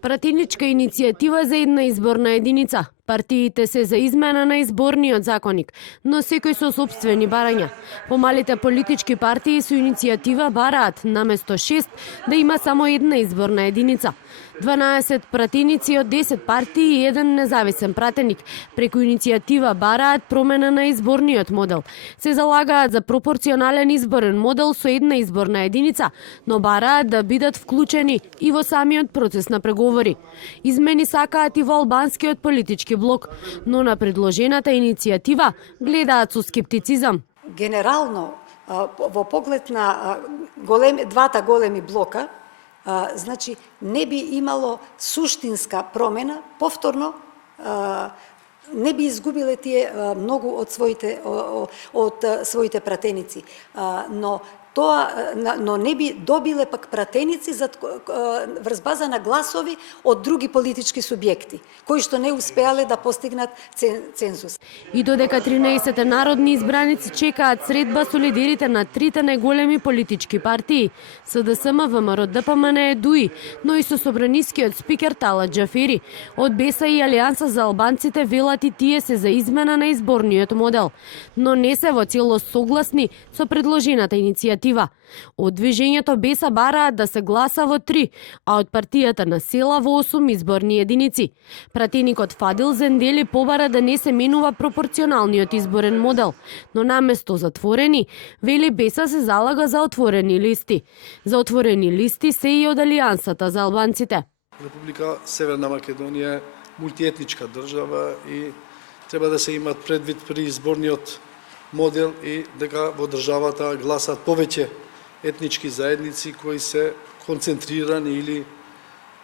Пратеничка иницијатива за една изборна единица. Партиите се за измена на изборниот законник, но секој со сопствени барања. Помалите политички партии со иницијатива бараат наместо 6 да има само една изборна единица. 12 пратеници од 10 партии и еден независен пратеник преку иницијатива бараат промена на изборниот модел. Се залагаат за пропорционален изборен модел со една изборна единица, но бараат да бидат вклучени и во самиот процес на преговори. Измени сакаат и во албанскиот политички блок, но на предложената иницијатива гледаат со скептицизам. Генерално, во поглед на двата големи блока, значи не би имало суштинска промена, повторно не би изгубиле тие многу од своите пратеници, но не би добиле пак пратеници врз база на гласови од други политички субјекти, кои што не успеале да постигнат цензус. И додека 13 народни избраници чекаат средба со лидерите на трите најголеми политички партии, СДСМ, ВМРО, ДПМН, ДУИ, но и со собранискиот спикер Талат Џафери, од БЕСА и Алијанса за албанците велат и тие се за измена на изборниот модел, но не се во целост согласни со предложената иницијатива. Од движењето БЕСА бараат да се гласа во 3, а од партијата на села во 8 изборни единици. Пратеникот Фадил Зендели побара да не се менува пропорционалниот изборен модел, но наместо затворени, вели БЕСА се залага за отворени листи. За отворени листи се и од Алијансата за албанците. Република Северна Македонија е мултиетничка држава и треба да се имат предвид при изборниот модел и дека во државата гласат повеќе етнички заедници кои се концентрирани или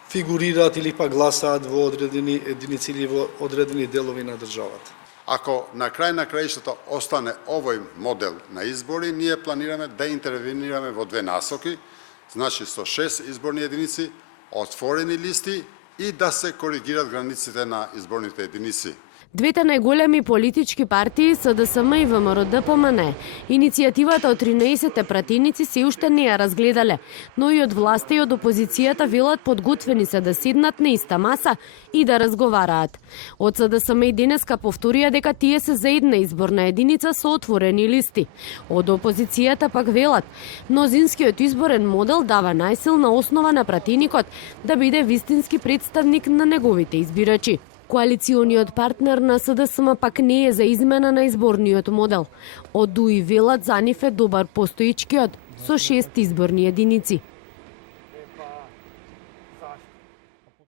фигурираат или пак гласаат во одредени единици или во одредени делови на државата. Ако на крај на краиштата остане овој модел на избори, ние планираме да интервенираме во две насоки, значи со 6 изборни единици, отворени листи и да се коригираат границите на изборните единици. Двете најголеми политички партии, СДСМ и ВМРО ДПМН, иницијативата од 13 пратеници се уште не ја разгледале, но и од власта и од опозицијата велат подготвени се да седнат на иста маса и да разговараат. Од СДСМ и денеска повторија дека тие се за една изборна единица со отворени листи. Од опозицијата пак велат, мнозинскиот изборен модел дава најсилна основа на пратеникот да биде вистински представник на неговите избирачи. Коалициониот партнер на СДСМ пак не е за измена на изборниот модел. Од ДУИ велат за нив е добар постоичкиот со 6 изборни единици.